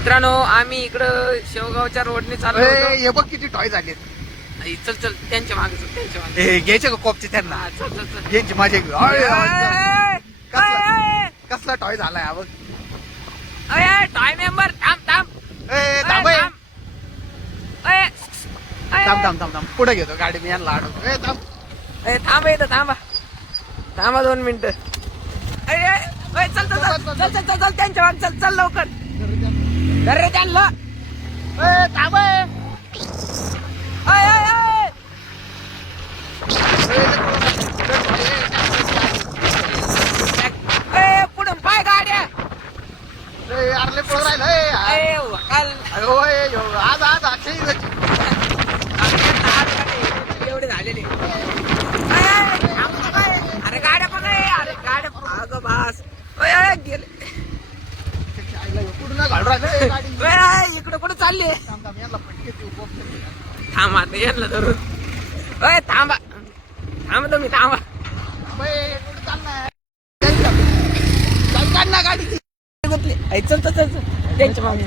मित्रांनो आम्ही इकडं शेवगावच्या रोडने चाललो होतो. हे बघ किती टॉय झाले. चल चल त्यांच्या मागे चल, त्यांच्या मागे. घ्यायचे का कोपचे त्यांना हा, चल चल चल. घ्यायची माझे अय, कसला टॉय झालाय हा बघ. अय, टाय मेंबर थांब थांब. ए, थांब अय, ए. थांब. अय, अय, थांब थांब थांब थांब पुढे घेतो गाडी मी यांना अडवतो. ए, थांब. अय, थांबा इथं थांबा. थांबा 2 मिनिटं. अय, अय, अय, चल चल चल चल चल चल चल त्यांच्या मागे चल चल लवकर. धर रे त्यांना. ए, थांब ए. अय अय अय. अय, पुढून पाय गाड्या. ए, अरे पळून राहिलं ए. अय, वकाल. अयो, ए, यो, आज आज अक्षय एवढे झालेले. अय, अय, थांबतो काय? अरे गाड्या पण आहे. अरे गाड्या अगं बास. अय, अय, गेले. कुठून घालून राहिलं ए, गाडी. अय, अय, इकडे कुठे चालले? थांब थांब यांना पटके देऊ कोपचे. थांबा आता यांना धरून. अय थांबा थांबा तुम्ही थांबा. ए, कुठं चाललाय? चल, काढ ना गाडी. अय, चल चल चल चल. त्यांच्या मागे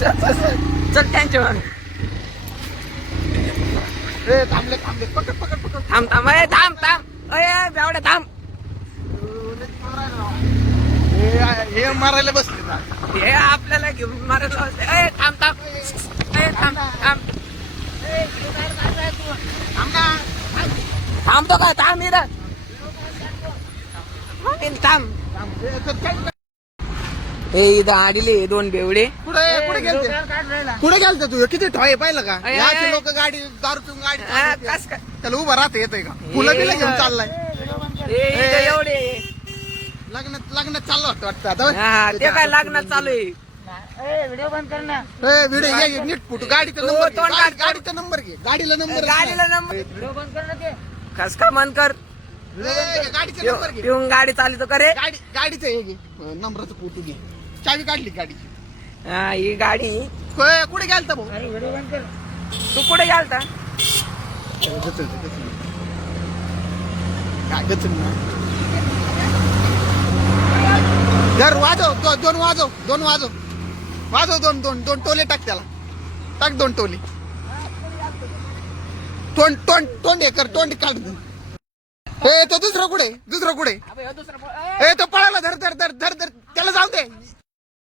चल चल चल. चल त्यांच्या मागे. ए, थांबले थांबले पकड पकड पकड. थांब थांब. अय थांब थांब. अय बेवड्या थांब. हे मारायला बसले ना. हे आपल्याला घेऊन मारायला लावते. अय थांब थांब. अय थांब थांब. थांब ना. थांबतो का? थांब इथं. थांब. ए, चल, चल. हे इथं आडीले 2 बेवडे. कुठे कुठे गेलते कुठे गेलते तू किती ठॉय पाहिलं का अय, याचे अय. लोक गाडी दारू पिऊन गाडी हा, चालवतात. कस काय? त्याला उभं राहता येतंय का फुलं बिलं घेऊन चाललाय हे इथं एवढे. लग्नात लग्नात चाललं वाटतं आता हा ते काय लग्नात चालू आहे. व्हिडिओ बंद कर ना. ए, व्हिडिओ घे नीट फुटू गाडीचा तो नंबर घे. तोंड काढ. गाडीचा नंबर घे गाडीला नंबर गाडीला नंबर व्हिडिओ बंद कर ना ते. कस का मन कर. गाडीचा नंबर घे पिऊन गाडी चालतो का रे? गाडीचं हे घे नंबरचं फोटो घे चावी काढली गाडीची हा ही गाडी. कुठे गेलता भाऊ अरे व्हिडिओ बंद कर. तू कुठे गेलता? काय गचन ना जर वाजव दोन वाजव वाजव दोन टोले टाक त्याला टाक 2 टोले तोंड हे कर तोंड काढ. ए तो दुसरं कुठे अबे, ह्यो दुसरा पळ- ए तो पळाला धर त्याला जाऊ दे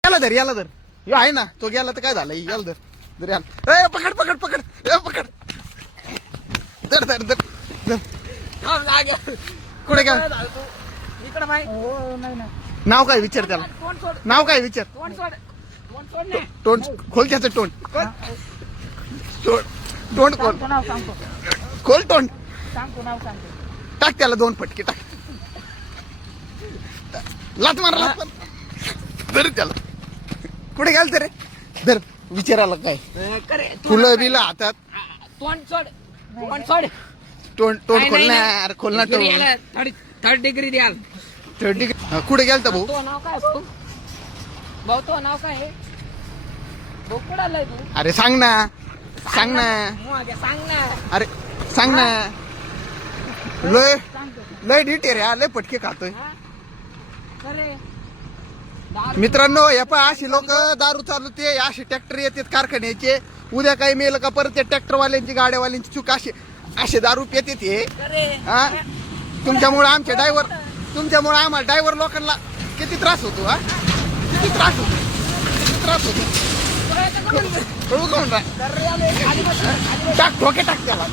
याला धर यो आहे ना तो गेला तर काय झालं याला धर याला ए पकड ए पकड धर थांब जाग्यावर. कुठे गेला इकडं बाई. हो नाही ना. नाव काय विचार त्याला तोंड सोड. नाव काय विचार तोंड सोड. तोंड सोड ना. तोंड खोल त्याचं तोंड खोल सांगतो नाव सांगतो. खोल तोंड सांगतो नाव सांगतो. टाक त्याला 2 फटके टाक लात मार धर त्याला कुठे गेल रे धर विचारायला काय करे. फुलं बिलं हातात तोंड सोड. तोंड सोड. तोंड नाही, खोलणार खोलणार डिग्री याला थर्ड डिग्री द्याल. कुठे गेलता भाऊ तो नाव काय भाऊ? भाऊ तो नाव काय आहे? भाऊ कुठं आलाय तू? अरे सांग ना सांग ना. अरे सांग ना लय डिटेर आहे लय पटके खातोय हा? करे. मित्रांनो या पा अशी लोक दारू चालवते अशी ट्रॅक्टर येतात कारखान्याचे उद्या काही मेलं का परत त्या ट्रॅक्टरवाल्यांची गाड्यावाल्यांची चूक असे दारू पितात हे करे. हा तुमच्यामुळे आमच्या तुमच्यामुळे आम्हाला ड्रायव्हर लोकांना किती त्रास होतो हा किती त्रास होतो कळू का म्हणता टाक ठोके टाक त्याला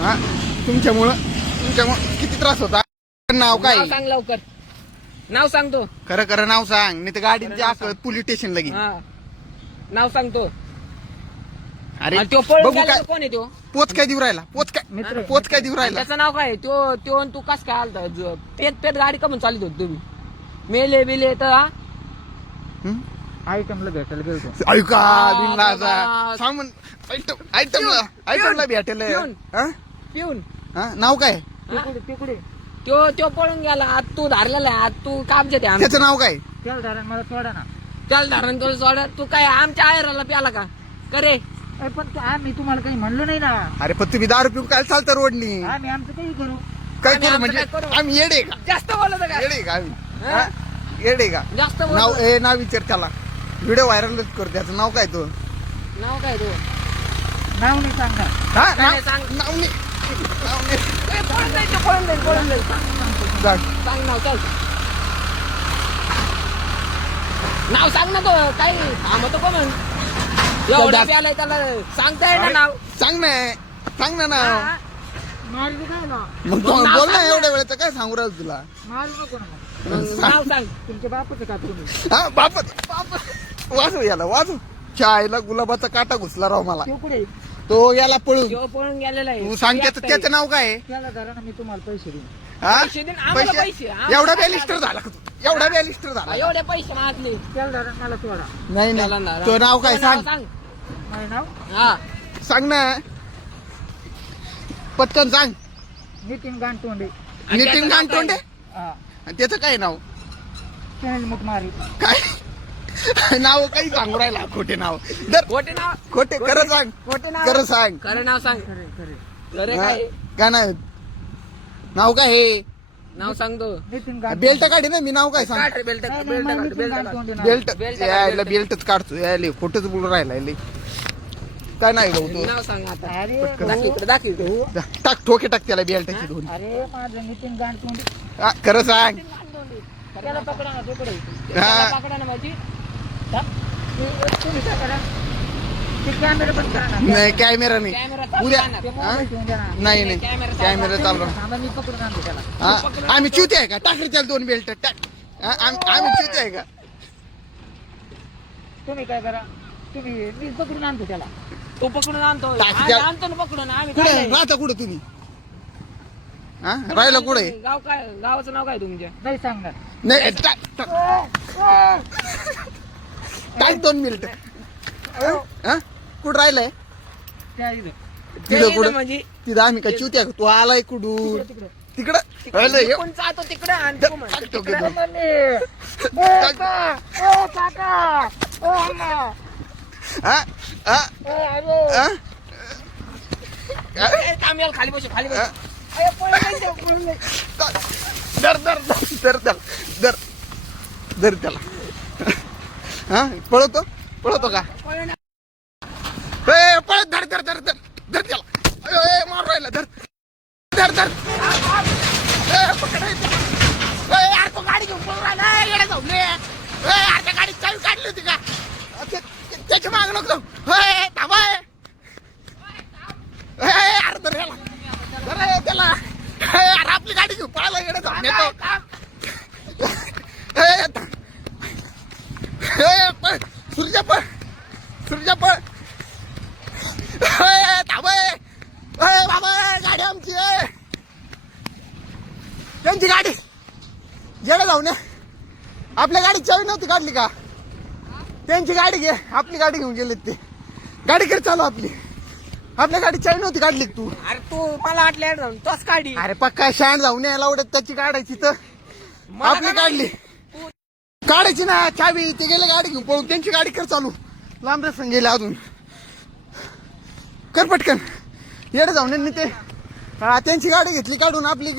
हा तुमच्यामुळं किती त्रास होता नाव काय नाव सांग लवकर. नाव सांगतो. खरं नाव सांग नाही तर गाडीची आकल पोलीस स्टेशनला घे हा नाव सांगतो. अरे आणि तो पळून बघू गेला काय तो कोण आहे तो? पोच काय देऊ राहिला पोच काय देऊ राहिला त्याचं नाव काय आहे? तो आणि तू कस काय आलता पेत गाडी कमून चालित होती तुम्ही मेले बिले तर हा? हं? आयटमला भेटायला गेलो. ऐका बाबा. बिनधास्त. सांगून आयटमला भेटेल पिऊन. हा? पिऊन. हा? नाव काय तिकडे तो पळून गेला. आज तू धारलेला आहे. आज तू कामचे ते त्याचं नाव काय त्याला धरण मला सोडा ना. त्याला धारण तुला सोड. तू काय आमच्या आयराला प्याला का करे? पण आम्ही तुम्हाला काही म्हणलो नाही ना. अरे पण तुम्ही दारू पिऊन काय चालतं रोडनी आम्ही आमचं काही करू. काय आम्ही करू आमचं म्हणजे काय करू? आम्ही येडे का जास्त बोलत का? येडे का आम्ही हा? येडे का जास्त नाव बोलत. नाव विचार त्याला व्हिडिओ व्हायरलच कर. त्याचं नाव काय तो? नाव काय तू? नाव नाही सांगणार. हा नाही, सांग. नाव नाही. पळून जाईल. सांग. सांग नाव, चल. नाव सांग ना तो. काय थांबतो का म्हण? एवढा दास. प्यालाय त्याला सांगता येईल ना नाव. सांग ना नाव. हा. मारू काय ना मग तू नाव बोल ना. सांग ना. एवढ्या वेळेचं काय सांगू राहिलो तुला? मारू नको ना मग. मग नाव सांग. तुमच्या बापाचं का तुम्ही हा बाप वाचू याला वाचू. चायला गुलाबाचा काटा घुसला राव मला. तो कुठे तो याला पळून. तो पळून गेलेला आहे. तू सांग त्याचं नाव काय आहे? त्याला धरा ना, मी तुम्हाला पैसे देईन. हा? पैसे दे ना, आम्हाला पैसे. आम्हाला एवढा काय बॅलिस्टर झाला का तू? एवढा बॅलिस्टर झाला? एवढे पैसे मागले. त्याला धरा, मला सोडा. नाही त्याला नाही ना- तो नाव काय सांग. माझं नाव हा. सांग ना पटकन सांग. नितीन गांटोंडे. आणि नितीन त्याचं नाव गांटोंडे. हा, आणि त्याचं काय नाव? सुनील मुखमारी. काय नाव काही सांगू राहिला? खोटे नाव. दर खोटे नाव. खोटे खरं सांग. खोटे नाव. खरं सांग. खरं नाव सांग. खरे खरे खरे हा? काय? काय नाव? नाव काय हे? नाव सांगतो. नितीन गांटोंडे. बेल्ट काढे ना. मी नाव काय सांग. काढ रे बेल्ट. नाही, नाही, बेल्ट मला काढ, नितीन बेल्ट काढ. गांटोंडे नाव. बेल्ट बेल्ट यायला काढ, बेल्टच काढतो. यायला खोटच बोलून राहिला यायला. काय नाही भाऊ तू? नाव सांग आता. अरे दाखव इकडे, दाखव इकडे. टाक ठोके टाक त्याला बेल्टाची दोन. अरे माझं नितीन गांटोंडे. हा, खरं सांग. त्याला पकडा ना, तिकडे. त्याला पकडा ना माझी. तुम्ही काय करा, ते कॅमेरा बंद करा ना. नाही कॅमेरा नाही. कॅमेरा चालू उद्या राहणार. ते हा? मोबाईल ठेवून द्या ना. नाही नाही कॅमेरा चालू राहणार. थांबा, मी पकडून आणतो त्याला. हा, आम्ही चुते आहे का? टाक रे त्याला दोन बेल्ट टाक. हा, आम्ही चुते आहे का? तुम्ही काय करा, तुम्ही मी पकडून आणतो त्याला. तो पकडून आणतो. टाक आज द्या. आणतो ना पकडून. आम्ही कुठे चाललोय. राहता कुठं तुम्ही? हा राहिला कुठे? गाव काय? गावाचं नाव काय तुमच्या? नाही सांगणार. नाही टाक टाक 2 मिनिट. हा कुठं राहिलाय? त्या इथं. तिथं कुठं? म्हणजे तिथं आम्ही काय चुत्या का? तू आलाय कुठून? तिकडे. तिकडं राहिलंय. कोण जातो तिकडे आणि तू म्हणतो टाक ठोके तिकडं. दोन. हा हा हा? ए, थांब याला खाली बसू, खाली बसू. हा? अरे, पळून जायचं, पळून जायचं. धर धर धर धर धर धर त्याला. हा पळतो का? पळून. पळत धर धर धर धर धर त्याला. मार राहिला. धर धर धर. पकडायचं. यार तो गाडी घेऊन पळून राहिला. येडा जाऊ नये. यार त्या गाडीची चावी काढली होती का? त्याची माग नको. थांबा. यार धर याला. धर त्याला. यार आपली गाडी घेऊन पळायला येडा जाऊ नये. सूर्या पळ. सूर्या पळ. थांब. बाबा गाडी आमची आहे. त्यांची गाडी गेलं जाऊ नये. आपल्या गाडी चावी नव्हती काढली का? त्यांची गाडी घे. आपली गाडी घेऊन गेले ते. गाडी कर चालू आपली. आपल्या गाडी चावी नव्हती काढली का तू? अरे तू मला वाटलं यार जाऊन तोच काढी. अरे पक्का शाण जाऊ नये लावडत त्याची काढायची तर मला आपली काय काढली. काढायची ना चावी. ते गेले गाडी घेऊन पळून. त्यांची गाडी कर चालू. लांब रस्ता गेले अजून. कर पटकन. येडे जाऊन नये ते. हा त्यांची गाडी घेतली काढून. आपली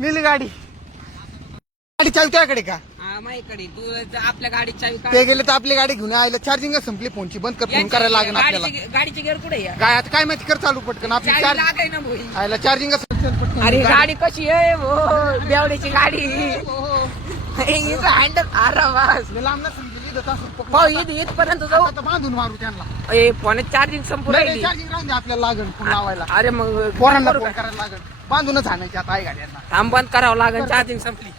नेली गाडी. गाडी चावी तुझ्याकडे का? हा, माझ्याकडे. तू आपल्या गाडीची चावी काढ. ते गेले तर आपली गाडी घेऊन आयला. चार्जिंग संपली फोनची. बंद कर. फोन करायला लागेल आपल्याला. गाडीची गेअर कुठे आहे? काय आता काय माहिती कर चालू पटकन. आपली चावी चार्ज लागाय ना भाई. आयला चार्जिंग पटकन. अरे गाडी कशी आहे हो? बेवड्याची गाडी. हँडल. अरे वास. मी लांब नसेल गेली तर तसं पकडून. पाहू इथपर्यंत जाऊ. आता बांधून मारू त्यांना. ए फोन चार्जिंग संपून राहिली. चार्जिंग राहून दे आपल्याला लागेल फोन लावायला. अरे मग पोरांना करू फोन का? करायला लागेल. बांधूनच आणायची आता आहे गाड्यांना. थांब बंद करावं लागेल. चार्जिंग संपली.